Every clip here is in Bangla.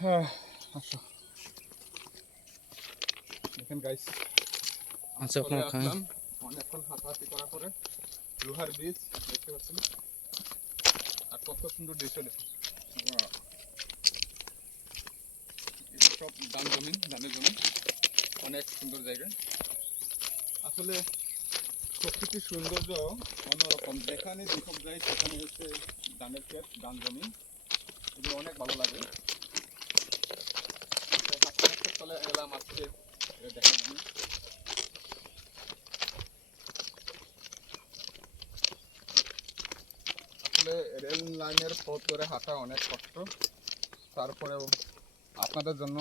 হ্যাঁ, আচ্ছা দেখেন গাইস, আচ্ছা চলে আপনার খান আসলাম অনেকক্ষণ হাঁটাহাঁটি করার পরে লোহার ব্রিজ দেখতে পাচ্ছেন। আর কত সুন্দর দৃশ্য দেখুন। Wow! এটা সব ধানের জমি, অনেক সুন্দর জায়গা। আসলে প্রকৃতির সৌন্দর্য অন্যরকম, যেখানে যেসব যাই সেখানে হচ্ছে ধানের ক্ষেত, ধান জমি, এগুলো অনেক ভালো লাগে। হাঁটতে হাঁটতে চলে এলাম আজকে দেখার জন্য। আসলে রেল লাইনের পথ ধরে হাঁটা অনেক কষ্ট, তারপরেও আপনাদের জন্য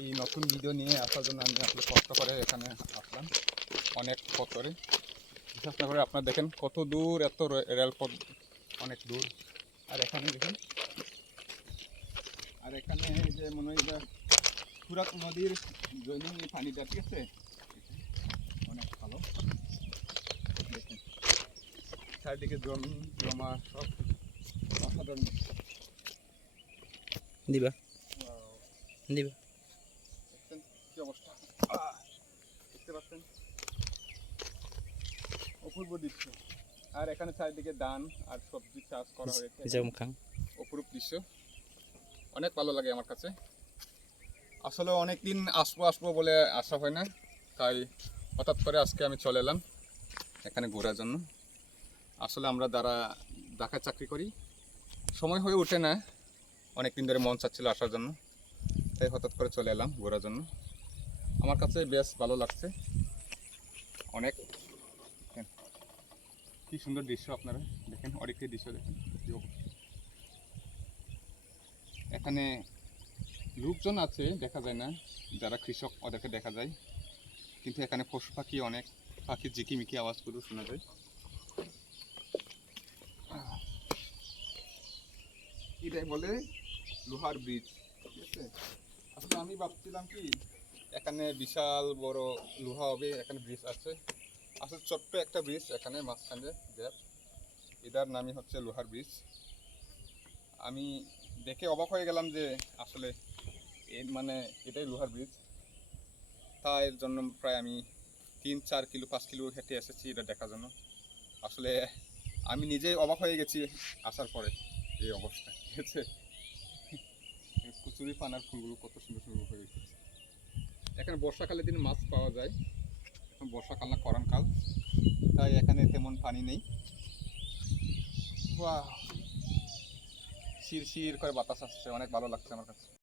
এই নতুন ভিডিও নিয়ে আসার জন্য আমি আসলে কষ্ট করে এখানে আসলাম অনেক পথ ধরে। বিশেষ করে আপনারা দেখেন কত দূর, এত রেলপথ অনেক দূর। আর এখানে দেখেন, আর এখানে যে মনে হয় যে ফুরাত নদীর জৈনিক পানিটা, ঠিক আছে, অনেক ভালো। দেখেন চারদিকে জমি জমা সব অসাধারণ। দিবা দিবা দেখছেন কি অবস্থা, দেখতে পাচ্ছেন অপূর্ব দৃশ্য। আর এখানে চারিদিকে ধান আর সবজি চাষ করা হয়েছে, যেমন খান অপরূপ দৃশ্য, অনেক ভালো লাগে আমার কাছে। আসলে অনেক দিন আসবো আসবো বলে আসা হয় না, তাই হঠাৎ করে আজকে আমি চলে এলাম এখানে ঘোরার জন্য। আসলে আমরা ঢাকায় চাকরি করি, সময় হয়ে ওঠে না, অনেক দিন ধরে মন চাচ্ছিল আসার জন্য, তাই হঠাৎ করে চলে এলাম ঘোরার জন্য। আমার কাছে বেশ ভালো লাগছে অনেক। কি সুন্দর দৃশ্য, আপনারা দেখেন, অনেকটি দৃশ্য দেখেন। এখানে লোকজন আছে দেখা যায় না, যারা কৃষক ওদেরকে দেখা যায়, কিন্তু এখানে পশু পাখি, অনেক পাখির ঝিকিমিকি আওয়াজগুলো শোনা যায়। এটাই বলে লোহার ব্রিজ, ঠিক আছে। আসলে আমি ভাবছিলাম কি এখানে বিশাল বড় লোহা হবে, এখানে ব্রিজ আছে, আসলে ছোট্ট একটা ব্রিজ এখানে মাঝখানে গ্যাপ, এটার নামই হচ্ছে লোহার ব্রিজ। আমি দেখে অবাক হয়ে গেলাম যে আসলে মানে এটাই লোহার ব্রিজ। তাই এর জন্য প্রায় আমি 3-4 কিলো 5 কিলো হেঁটে এসেছি এটা দেখার জন্য। আসলে আমি নিজেই অবাক হয়ে গেছি আসার পরে, এই অবস্থা, ঠিক আছে। কচুরি পানার ফুলগুলো কত সুন্দর সুন্দর হয়ে উঠেছে। এখানে বর্ষাকালের দিন মাছ পাওয়া যায়, এখন বর্ষাকাল না গরমকাল, তাই এখানে তেমন পানি নেই। বাহ, শিরশির করে বাতাস আসছে, অনেক ভালো লাগছে আমার কাছে।